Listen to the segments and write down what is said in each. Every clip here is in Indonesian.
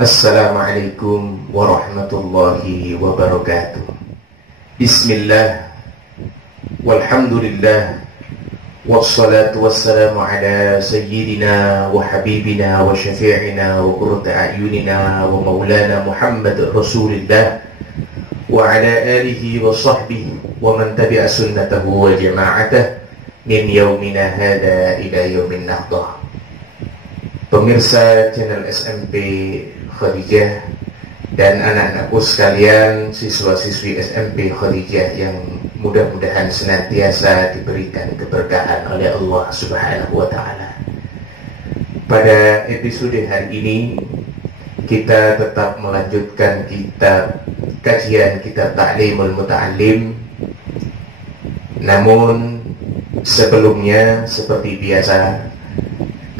Assalamualaikum warahmatullahi wabarakatuh. Bismillah, walhamdulillah, wassalatu wassalamu ala sayyidina wa habibina wa syafi'ina wa qurrati a'yunina wa maulana Muhammad Rasulillah wa ala alihi wa sahbihi wa man tabi'a sunnatahu wa jama'atah min yaumina hadha ila yaumin nahdah. Pemirsa channel SMP Khadijah dan anak-anakku sekalian, siswa-siswi SMP Khadijah yang mudah-mudahan senantiasa diberikan keberkahan oleh Allah Subhanahu wa Ta'ala. Pada episode hari ini kita tetap melanjutkan kajian kitab Ta'limul Muta'allim. Namun sebelumnya, seperti biasa,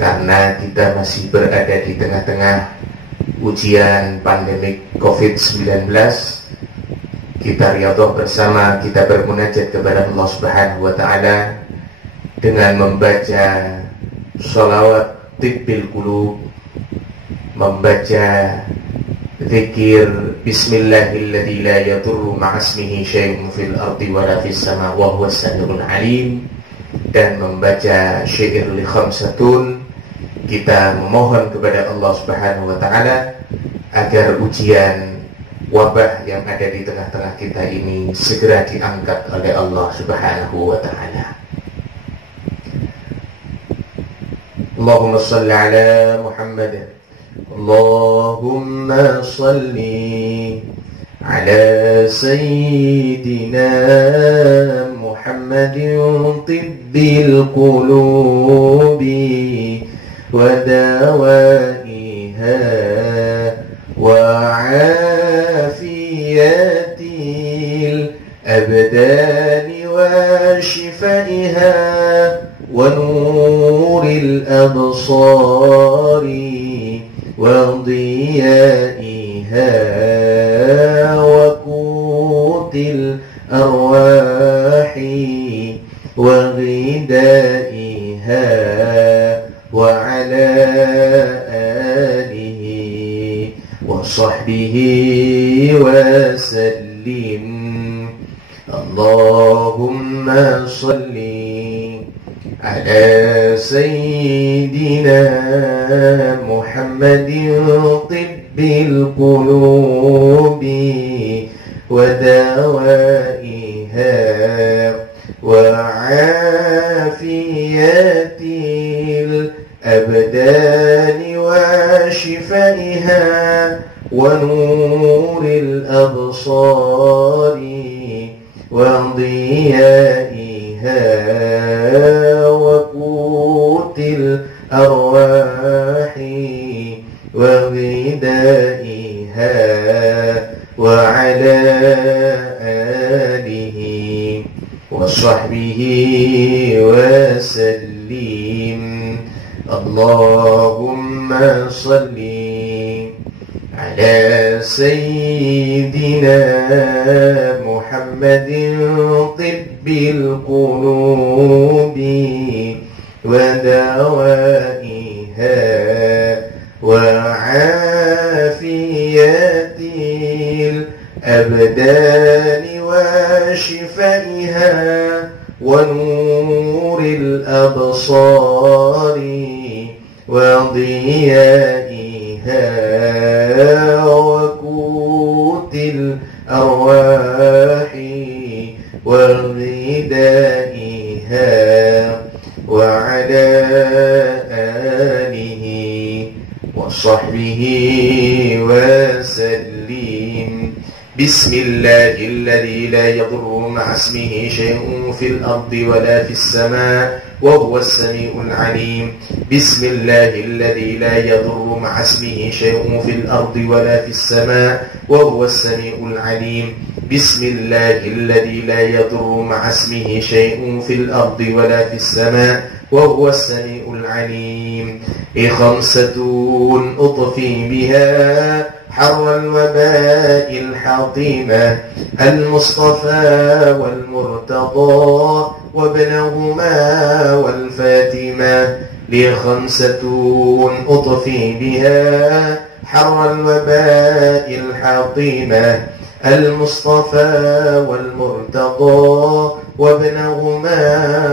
karena kita masih berada di tengah-tengah ujian pandemik COVID-19, kita riyadhah bersama, kita bermunajat kepada Allah Subhanahu wa Ta'ala dengan membaca sholawat tibbil qulub, membaca zikir Bismillahilladzi la yadurru ma'asmihi syai'un fil ardi wa la fis sama wa huwas samiul alim, dan membaca syair li khamsatun. Kita memohon kepada Allah Subhanahu wa Ta'ala agar ujian wabah yang ada di tengah-tengah kita ini segera diangkat oleh Allah Subhanahu wa Ta'ala. Allahumma salli ala Muhammad. Allahumma salli ala sayyidina Muhammadin tibbil qulubi ودوائها وعافية الأبدان وشفائها ونور الأبصار وضيائها وقوت الأرواح وغذائها وعلى آله وصحبه وسلم. اللهم صل على سيدنا محمد طب القلوب ودوائها وعافية الأبدان وشفائها ونور الأبصار وضيائها وقوت الأرواح وغذائها وعلى آله وصحبه وسلم. اللهم صل على سيدنا محمد طب القلوب ودوائها وعافية الأبدان وشفائها ونور الأبصار وضيائها وقوت الأرواح وغذائها وعلى آله وصحبه وسلم. بسم الله الذي لا يضر مع اسمه شيء في الأرض ولا في السماء وهو السميع العليم بسم الله الذي لا يضر مع اسمه شيء في الأرض ولا في السماء وهو السميع العليم بسم الله الذي لا يضر مع اسمه شيء في الأرض ولا في السماء وهو السميع العليم خمسة أطفي بها حر الوباء الحطيمة المصطفى والمرتضى وابنهما والفاتمة لخمسة أطفي بها حر الوباء الحطيمة المصطفى والمرتضى وابنهما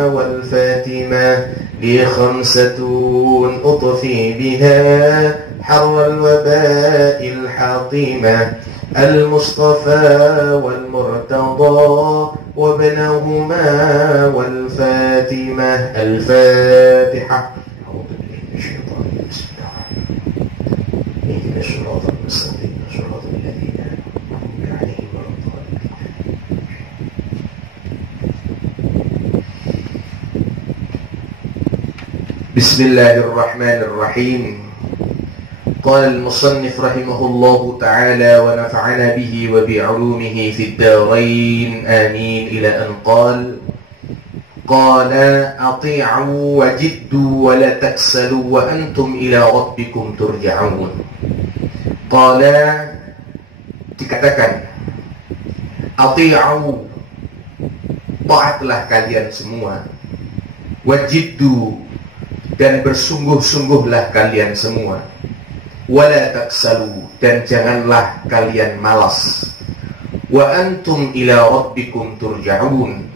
والفاتمة لخمسة أطفي بها حر الوباء الحطيمة المصطفى والمرتضى وابنهما والفاتمة الفاتحة. أعوذ بالله من الشيطان الرجيم. اهدنا الصراط المستقيم صراط الذين أنعمت عليهم غير المغضوب عليهم. بسم الله الرحمن الرحيم. قال المصنف رحمه الله تعالى ونفعنا به وبعلومه في الدارين آمين إلى أن قال أطيعوا وجدوا ولا تكسلوا وأنتم إلى ربكم ترجعون. قال dikatakan ati'u, taatlah kalian semua, wajiddu, dan bersungguh-sungguhlah kalian semua, wala taksalu, dan janganlah kalian malas, wa antum ila rabbikum turja'un,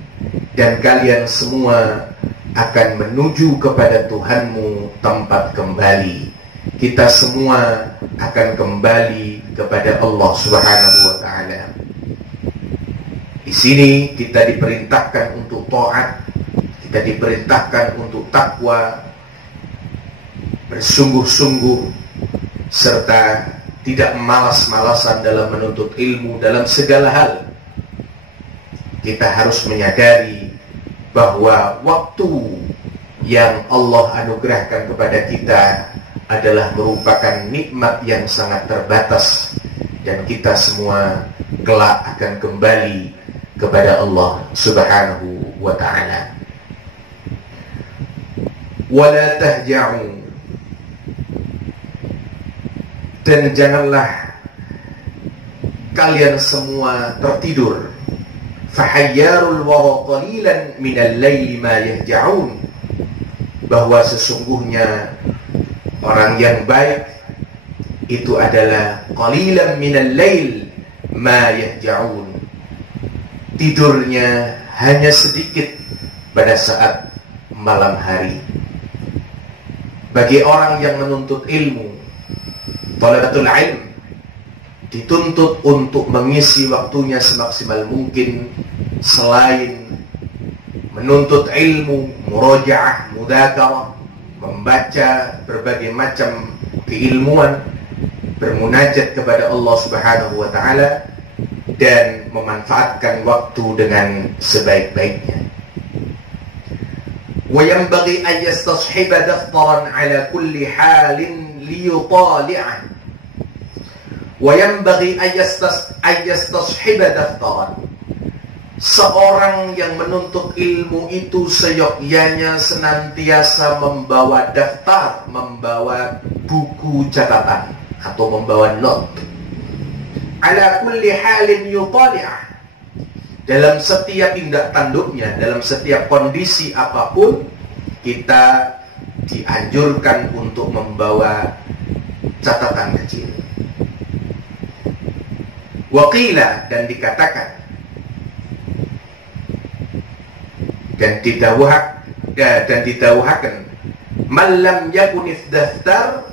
dan kalian semua akan menuju kepada Tuhanmu tempat kembali. Kita semua akan kembali kepada Allah Subhanahu wa ta'ala. Di sini kita diperintahkan untuk taat, kita diperintahkan untuk takwa, bersungguh-sungguh, serta tidak malas-malasan dalam menuntut ilmu dalam segala hal. Kita harus menyadari bahwa waktu yang Allah anugerahkan kepada kita adalah merupakan nikmat yang sangat terbatas, dan kita semua kelak akan kembali kepada Allah Subhanahu wa ta'ala. Wala tahja'u, dan janganlah kalian semua tertidur. Fahayyarul wara qalilan minal laili ma yahja'un, bahwa sesungguhnya orang yang baik itu adalah qalilan minal lail ma yahja'un, tidurnya hanya sedikit pada saat malam hari. Bagi orang yang menuntut ilmu, thalabatul ilm, dituntut untuk mengisi waktunya semaksimal mungkin selain menuntut ilmu, murajaah, mudzakarah, membaca berbagai macam keilmuan, bermunajat kepada Allah Subhanahu wa ta'ala, dan memanfaatkan waktu dengan sebaik-baiknya. Wa yanbaghi an yastashiba daftaran ala kulli halin liyutali'ah. Wa yanbaghi an yastashiba daftaran. Seorang yang menuntut ilmu itu seyogyanya senantiasa membawa daftar, membawa buku catatan atau membawa note. Ala kulli halin yutali'ah, dalam setiap tindak tanduknya, dalam setiap kondisi apapun, kita dianjurkan untuk membawa catatan kecil. Waqila, dan dikatakan, dan didawuhakan, man lam yakunif daftar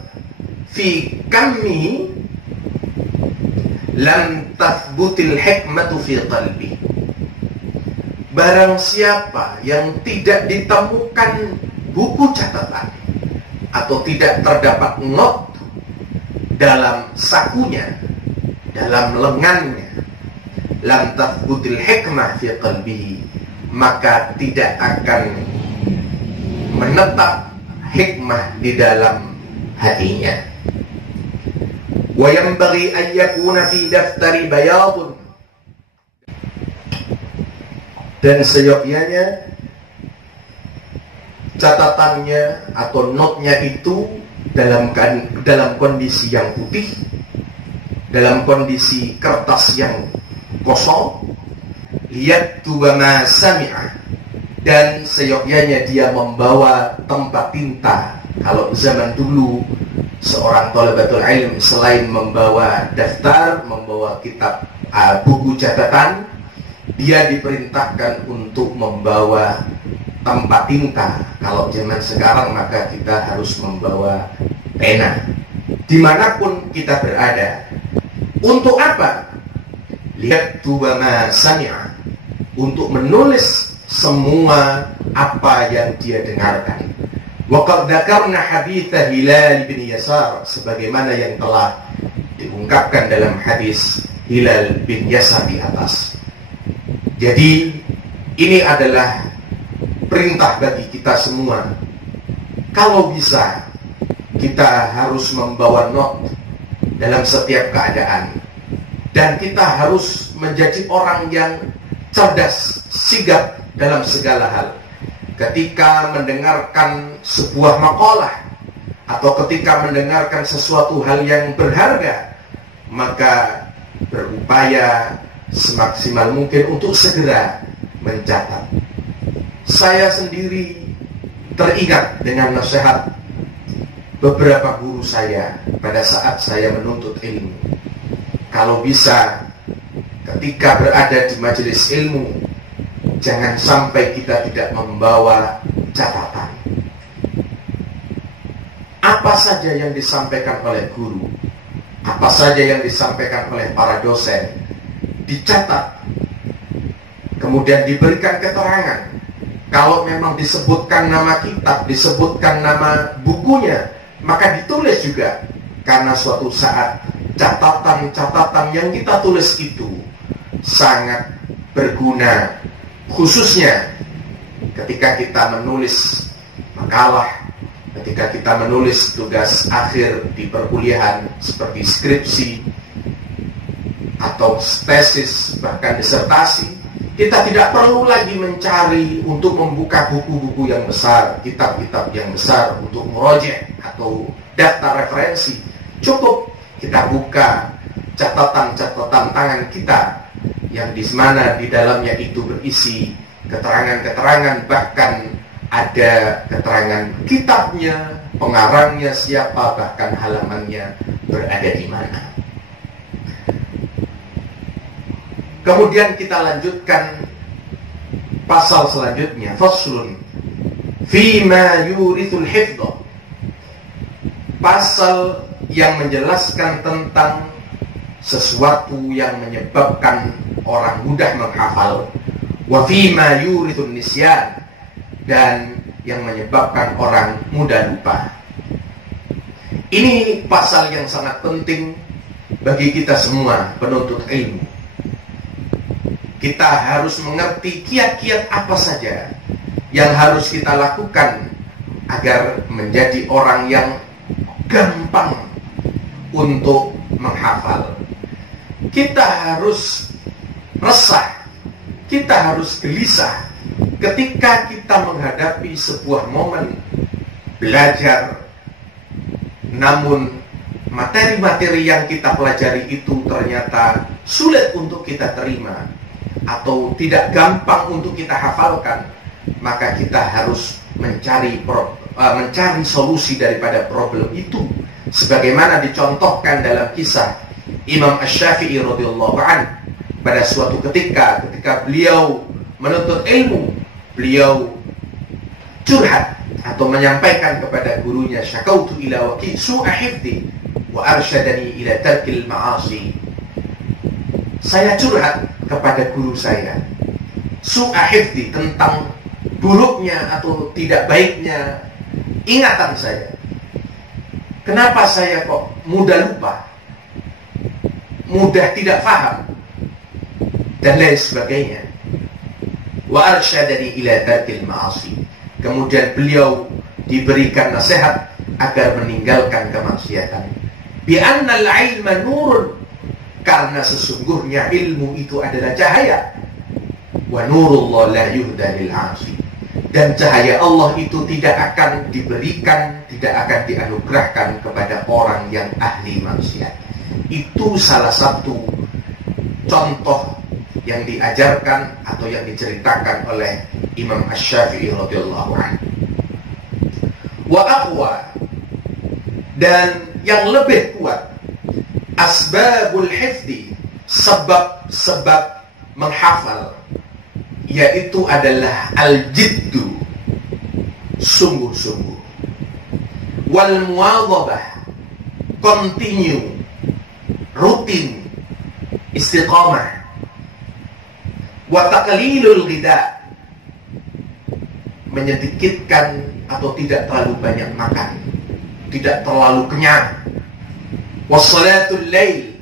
fi kammihi lam tathbutil hikmatu fi qalbi. Barang siapa yang tidak ditemukan buku catatan atau tidak terdapat not dalam sakunya, dalam lengannya, lam tathbutil hikmah fi qalbihi, maka tidak akan menetap hikmah di dalam hatinya. Wa yanbaghi an yakuna fi daftari bayadun, dan seyogyanya catatannya atau notnya itu dalam kondisi yang putih, dalam kondisi kertas yang kosong. Lihat dua ma sami'ah, dan seyogyanya dia membawa tempat tinta. Kalau zaman dulu seorang thalabatul ilm selain membawa daftar, membawa kitab, buku catatan, dia diperintahkan untuk membawa tempat tinta. Kalau zaman sekarang maka kita harus membawa pena dimanapun kita berada. Untuk apa? Lihat dua ma sami'ah, untuk menulis semua apa yang dia dengarkan. Wa qad dzakarna hadits Hilal bin Yasar, sebagaimana yang telah diungkapkan dalam hadis Hilal bin Yasar di atas. Jadi ini adalah perintah bagi kita semua. Kalau bisa, kita harus membawa not dalam setiap keadaan, dan kita harus menjadi orang yang cerdas, sigap dalam segala hal. Ketika mendengarkan sebuah makalah atau ketika mendengarkan sesuatu hal yang berharga, maka berupaya semaksimal mungkin untuk segera mencatat. Saya sendiri teringat dengan nasihat beberapa guru saya pada saat saya menuntut ilmu. Kalau bisa, ketika berada di majelis ilmu, jangan sampai kita tidak membawa catatan. Apa saja yang disampaikan oleh guru, apa saja yang disampaikan oleh para dosen, dicatat, kemudian diberikan keterangan. Kalau memang disebutkan nama kitab, disebutkan nama bukunya, maka ditulis juga. Karena suatu saat catatan-catatan yang kita tulis itu sangat berguna, khususnya ketika kita menulis makalah, ketika kita menulis tugas akhir di perkuliahan seperti skripsi atau tesis, bahkan disertasi. Kita tidak perlu lagi mencari untuk membuka buku-buku yang besar, kitab-kitab yang besar untuk merojek atau daftar referensi. Cukup kita buka catatan-catatan tangan kita yang di mana di dalamnya itu berisi keterangan-keterangan, bahkan ada keterangan kitabnya, pengarangnya siapa, bahkan halamannya berada di mana. Kemudian kita lanjutkan pasal selanjutnya, faslun fima yurithul hifdha, pasal yang menjelaskan tentang sesuatu yang menyebabkan orang mudah menghafal, wa fima yurithun nisyan, dan yang menyebabkan orang mudah lupa. Ini pasal yang sangat penting bagi kita semua penuntut ilmu. Kita harus mengerti kiat-kiat apa saja yang harus kita lakukan agar menjadi orang yang gampang untuk menghafal. Kita harus resah, kita harus gelisah ketika kita menghadapi sebuah momen belajar, namun materi-materi yang kita pelajari itu ternyata sulit untuk kita terima atau tidak gampang untuk kita hafalkan. Maka kita harus mencari solusi daripada problem itu, sebagaimana dicontohkan dalam kisah Imam Asy-Syafi'i radhiyallahu anhu. Pada suatu ketika beliau menuntut ilmu, beliau curhat atau menyampaikan kepada gurunya, syakautu ila waki su'a hifdi wa arsyadani ila tarkil ma'asi. Saya curhat kepada guru saya su'a hifdi, tentang buruknya atau tidak baiknya ingatan saya. Kenapa saya kok mudah lupa, mudah tidak paham, dan lain sebagainya. Wa arsyadani ila tarkil ma'asi, kemudian beliau diberikan nasihat agar meninggalkan kemaksiatan. Bi annal ilma nurun, karena sesungguhnya ilmu itu adalah cahaya. Wa nurullah la yuhda lil 'asi, dan cahaya Allah itu tidak akan diberikan, tidak akan dianugerahkan kepada orang yang ahli maksiat. Itu salah satu contoh yang diajarkan atau yang diceritakan oleh Imam Asy-Syafi'i radhiyallahu anhu. Wa aqwa, dan yang lebih kuat, asbabul hifdi, sebab-sebab menghafal, yaitu adalah al-jiddu, sungguh-sungguh, wal muwadhabah, continue, rutin, istiqamah, wa taqlilul ghida, menyedikitkan atau tidak terlalu banyak makan, tidak terlalu kenyang, wassalatul lail,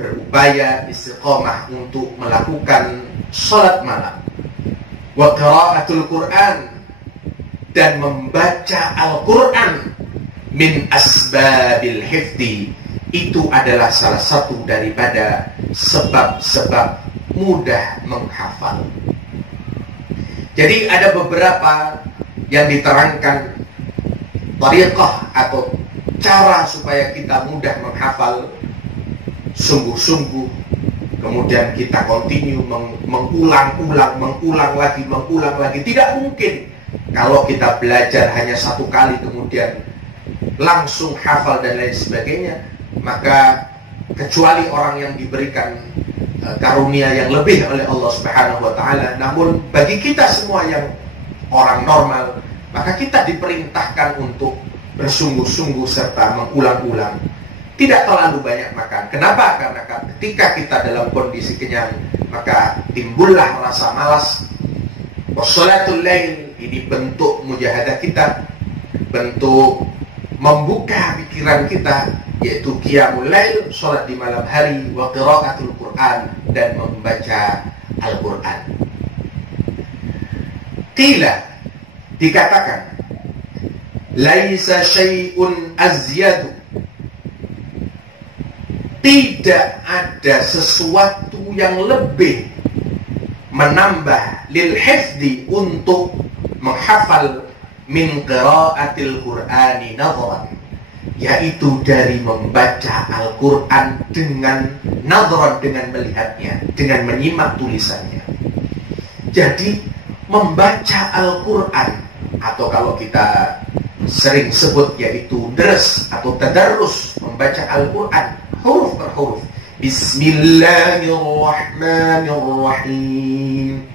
berupaya istiqamah untuk melakukan salat malam, wa qiraatul Quran, dan membaca Al-Quran, min asbabil hifdi, itu adalah salah satu daripada sebab-sebab mudah menghafal. Jadi ada beberapa yang diterangkan tariqah atau cara supaya kita mudah menghafal, sungguh-sungguh, kemudian kita continue mengulang lagi. Tidak mungkin kalau kita belajar hanya satu kali kemudian langsung hafal dan lain sebagainya. Maka kecuali orang yang diberikan karunia yang lebih oleh Allah Subhanahu wa taala. Namun bagi kita semua yang orang normal, maka kita diperintahkan untuk bersungguh-sungguh serta mengulang-ulang. Tidak terlalu banyak makan. Kenapa? Karena ketika kita dalam kondisi kenyang, maka timbullah rasa malas. Wassalatul lail, ini bentuk mujahadah kita, bentuk membuka pikiran kita, yaitu qiyamul lail, salat di malam hari, wa qiraatul Quran, dan membaca Al-Quran. Qila, dikatakan, laisa syai'un azyadu, tidak ada sesuatu yang lebih menambah lil hifdi, untuk menghafal, min qiraatil Qur'ani nadhran, yaitu dari membaca Al-Quran dengan nadhran, dengan melihatnya, dengan menyimak tulisannya. Jadi membaca Al-Quran, atau kalau kita sering sebut yaitu dars atau tadarrus, membaca Al-Quran huruf per huruf. Bismillahirrahmanirrahim.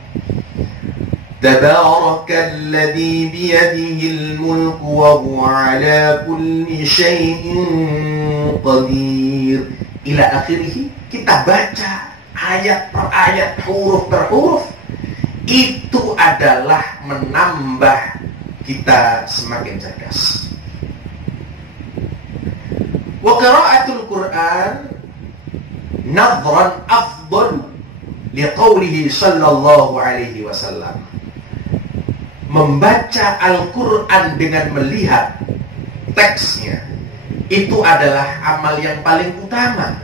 Tabarakalladzi biyadihil mulku wa huwa ala kulli syai'in qadir. Ila akhirih. Kita baca ayat per ayat, huruf per huruf. Itu adalah menambah kita semakin cerdas. Wa qiraatul Quran nadhran afdal, liqaulihi sallallahu alaihi wasallam. Membaca Al-Quran dengan melihat teksnya, itu adalah amal yang paling utama,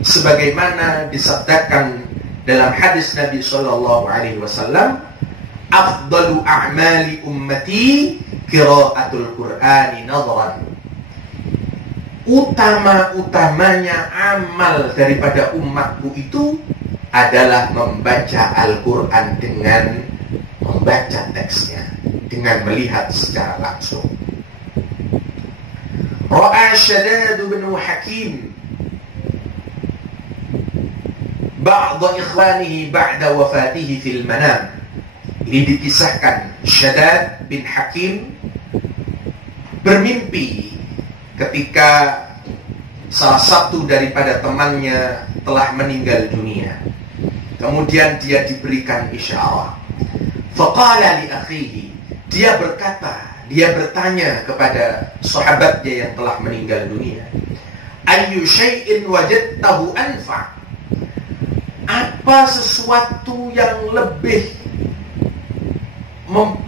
sebagaimana disabdakan dalam hadis Nabi sallallahu alaihi wasallam, afdalu a'mali ummati qiraatul Qur'ani nadhran. Utama-utamanya amal daripada umatku itu adalah membaca Al-Quran dengan membaca teksnya, dengan melihat secara langsung. Ra'a Shaddad bin Hakim ba'da ikhwanihi ba'da wafatihi fil manam. Ini dikisahkan, Shaddad bin Hakim bermimpi ketika salah satu daripada temannya telah meninggal dunia. Kemudian dia diberikan isyarat. Faqala li akhihi, dia bertanya kepada sahabatnya yang telah meninggal dunia, ayyu syai'in wajadtahu anfa', apa sesuatu yang lebih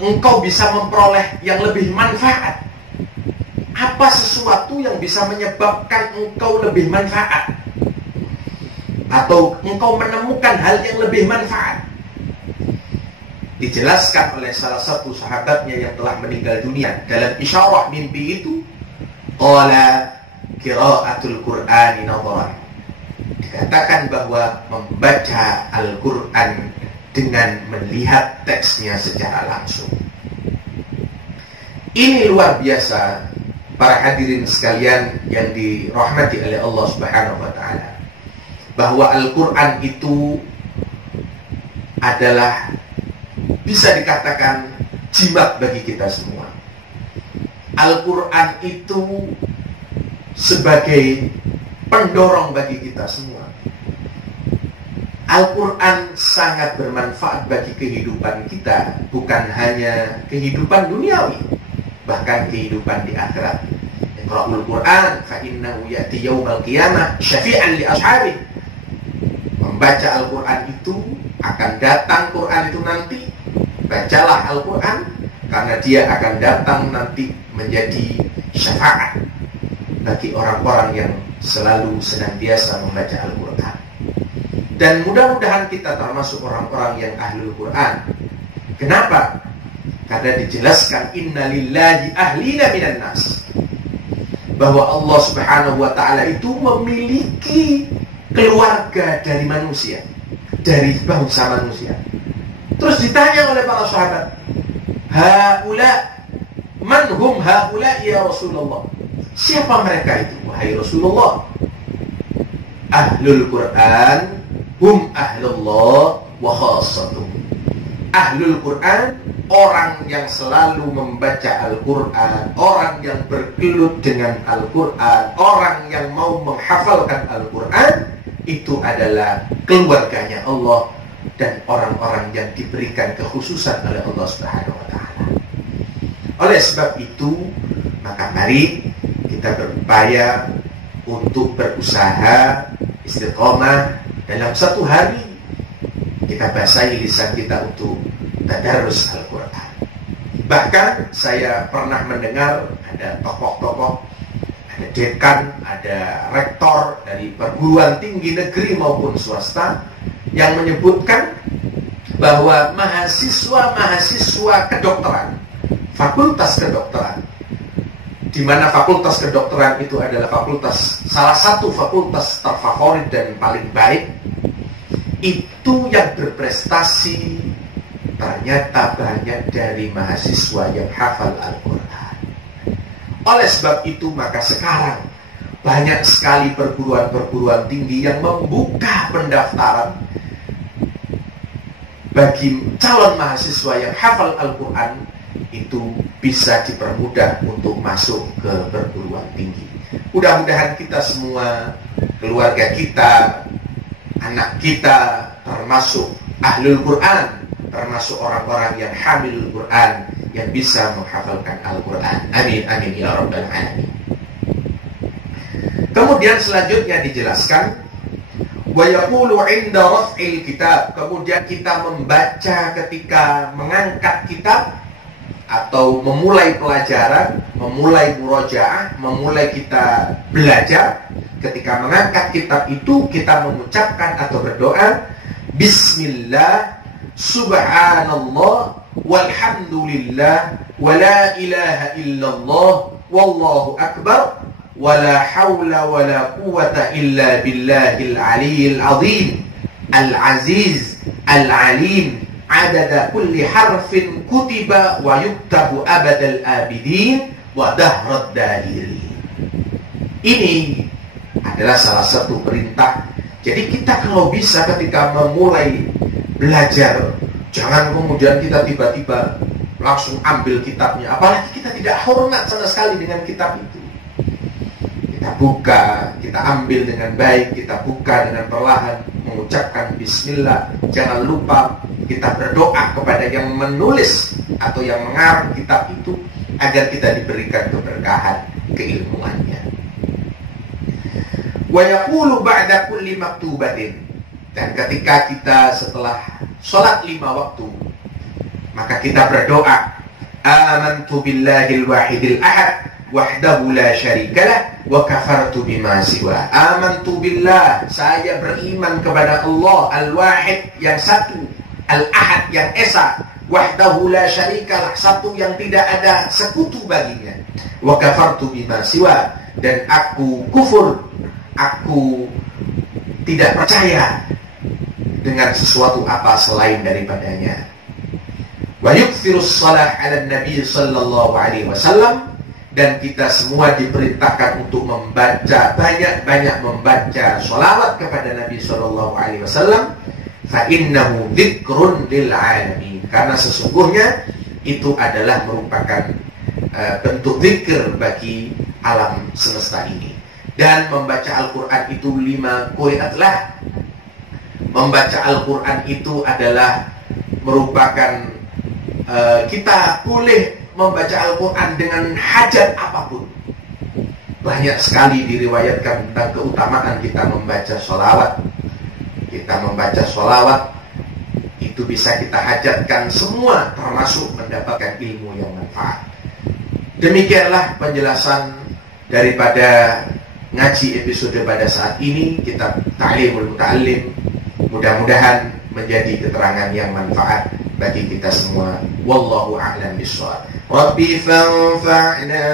engkau bisa memperoleh yang lebih manfaat? Apa sesuatu yang bisa menyebabkan engkau lebih manfaat? Atau engkau menemukan hal yang lebih manfaat? Dijelaskan oleh salah satu sahabatnya yang telah meninggal dunia dalam isyarah mimpi itu, qala qira'atul Qur'ani nadharan. Dikatakan bahwa membaca Al-Quran dengan melihat teksnya secara langsung. Ini luar biasa, para hadirin sekalian yang dirahmati oleh Allah Subhanahu wa taala, bahwa Al-Quran itu adalah bisa dikatakan jimat bagi kita semua. Al-Quran itu sebagai pendorong bagi kita semua. Al-Quran sangat bermanfaat bagi kehidupan kita, bukan hanya kehidupan duniawi, bahkan kehidupan di akhirat. Iqra'ul Quran fa innahu ya'ti yaumal qiyamah syafi'an li ashabi. Membaca Al-Quran itu akan datang, Quran itu nanti. Bacalah Al-Quran karena dia akan datang nanti menjadi syafaat bagi orang-orang yang selalu senantiasa membaca Al-Quran. Dan mudah-mudahan kita termasuk orang-orang yang ahlul Quran. Kenapa? Karena dijelaskan inna lillahi ahlina minan nas, bahwa Allah Subhanahu wa ta'ala itu memiliki keluarga dari manusia, dari bangsa manusia. Terus ditanya oleh para sahabat, haula man hum haula ya Rasulullah? Siapa mereka itu wahai Rasulullah? Ahlul Quran hum ahlullah wa khassatuh. Ahlul Quran, orang yang selalu membaca Al-Quran, orang yang bergelut dengan Al-Quran, orang yang mau menghafalkan Al-Quran, itu adalah keluarganya Allah dan orang-orang yang diberikan kekhususan oleh Allah Subhanahu wa ta'ala. Oleh sebab itu, maka mari kita berupaya untuk berusaha istiqomah. Dalam satu hari kita basahi lisan kita untuk tadarus Al-Quran. Bahkan saya pernah mendengar ada tokoh-tokoh, ada dekan, ada rektor dari perguruan tinggi negeri maupun swasta yang menyebutkan bahwa mahasiswa-mahasiswa kedokteran, fakultas kedokteran, di mana fakultas kedokteran itu adalah salah satu fakultas terfavorit dan paling baik, itu yang berprestasi ternyata banyak dari mahasiswa yang hafal Al-Quran. Oleh sebab itu maka sekarang banyak sekali perguruan-perguruan tinggi yang membuka pendaftaran bagi calon mahasiswa yang hafal Al-Quran, itu bisa dipermudah untuk masuk ke perguruan tinggi. Mudah-mudahan kita semua, keluarga kita, anak kita termasuk ahlul Quran, termasuk orang-orang yang hamilul Quran, yang bisa menghafalkan Al-Quran. Amin, amin ya rabbal alamin. Kemudian selanjutnya dijelaskan, wa yaqulu 'inda raf'il kitab. Kemudian kita membaca ketika mengangkat kitab atau memulai pelajaran, memulai murojaah, memulai kita belajar. Ketika mengangkat kitab itu kita mengucapkan atau berdoa, Bismillah, Subhanallah, walhamdulillah, wa la ilaha illallah, wallahu akbar, wa la hawla wa la quwwata illa billahil aliyyil azim, al-aziz, al-alim, adada kulli harfin kutiba wa yuktabu abadal abidin wa dahrad dahirin. Ini adalah salah satu perintah. Jadi kita kalau bisa ketika memulai belajar, jangan kemudian kita tiba-tiba langsung ambil kitabnya, apalagi kita tidak hormat sama sekali dengan kitab itu. Kita buka, kita ambil dengan baik, kita buka dengan perlahan, mengucapkan bismillah. Jangan lupa kita berdoa kepada yang menulis atau yang mengarang kitab itu agar kita diberikan keberkahan keilmuannya. Wa yaqulu ba'da kulli maktubatin. Dan ketika kita setelah sholat 5 waktu, Maka kita berdoa, amantu billahil wahidil ahad wahdahu la syarikalah wa kafartu bima siwa. Amantu billah, saya beriman kepada Allah al-wahid yang satu, al-ahad yang esa, wahdahu la syarikalah, satu yang tidak ada sekutu baginya, wa kafartu bima siwa, dan aku kufur, aku tidak percaya dengan sesuatu apa selain daripadanya. Wa yukthirus shalah 'ala nabi sallallahu alaihi wasallam, dan kita semua diperintahkan untuk membaca, banyak-banyak membaca sholawat kepada Nabi sallallahu alaihi wasallam. Fa innahu dzikrun lil alamin, karena sesungguhnya itu adalah merupakan bentuk zikir bagi alam semesta ini. Dan membaca Al-Quran itu 5 qiraatlah. Membaca Al-Quran itu adalah merupakan kita boleh membaca Al-Quran dengan hajat apapun. Banyak sekali diriwayatkan tentang keutamaan kita membaca sholawat. Kita membaca sholawat itu bisa kita hajatkan semua, termasuk mendapatkan ilmu yang manfaat. Demikianlah penjelasan daripada ngaji episode pada saat ini, kitab Ta'limul Muta'allim. Mudah-mudahan menjadi keterangan yang manfaat bagi kita semua. Wallahu a'lam bishawab. Rabbi fanfa'na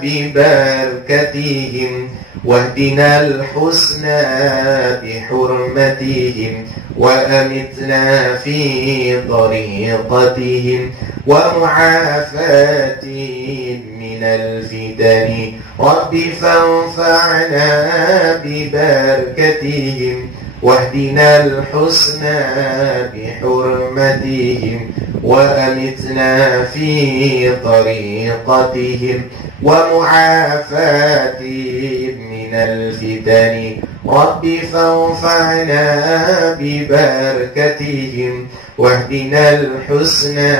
bi barakatihim wahdinal husna bi hurmatihim wa amitna fi tariqatihim wa mu'afatihim minal fitani. Rabbi fanfa'na bi barakatihim واهدنا الحسنى بحرمتهم وأمتنا في طريقتهم ومعافاتهم من الفتن. رب فانفعنا ببركتهم واهدنا الحسنى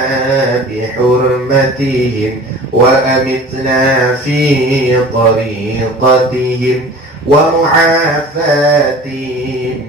بحرمتهم وأمتنا في طريقتهم ومعافاتهم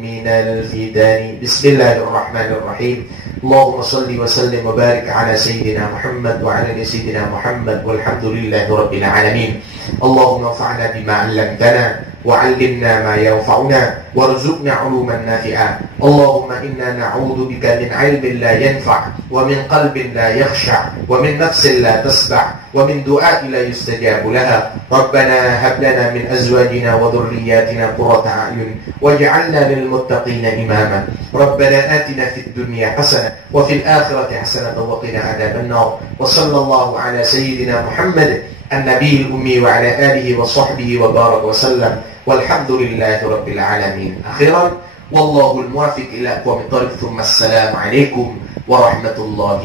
من الفتن. بسم الله الرحمن الرحيم. اللهم صل وسلم وبارك على سيدنا محمد وعلى سيدنا محمد والحمد لله رب العالمين. اللهم انفعنا بما علمتنا وعلمنا ما ينفعنا وارزقنا علوما نافعة. اللهم إنا نعوذ بك من علم لا ينفع ومن قلب لا يخشع ومن نفس لا تسبع ومن دعاء لا يستجاب لها. ربنا هب لنا من أزواجنا وذرياتنا قرة أعين واجعلنا للمتقين إماما. ربنا آتنا في الدنيا حسنة وفي الآخرة حسنة وقنا عذاب النار. وصلى الله على سيدنا محمد النبي الأمي وعلى آله وصحبه وبارك وسلم والحمد لله رب العالمين. أخيرا والله الموافق إلى أقوم الطريق، ثم السلام عليكم ورحمة الله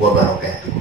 وبركاته.